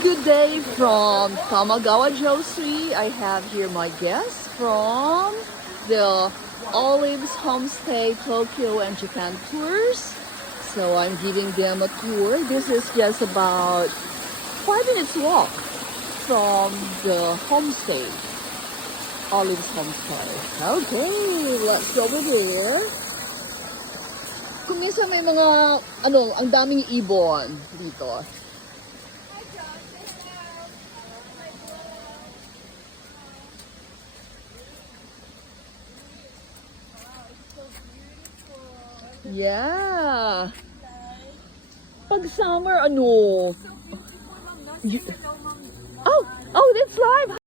Good day from Tamagawajōsui. I have here my guests from the Olives Homestay Tokyo and Japan tours. So I'm giving them a tour. This is just about 5 minutes walk from the homestay, Olives Homestay. Okay, let's go over there. Kung minsan may mga, ang daming ibon dito. Yeah. Pag summer, Oh, that's live.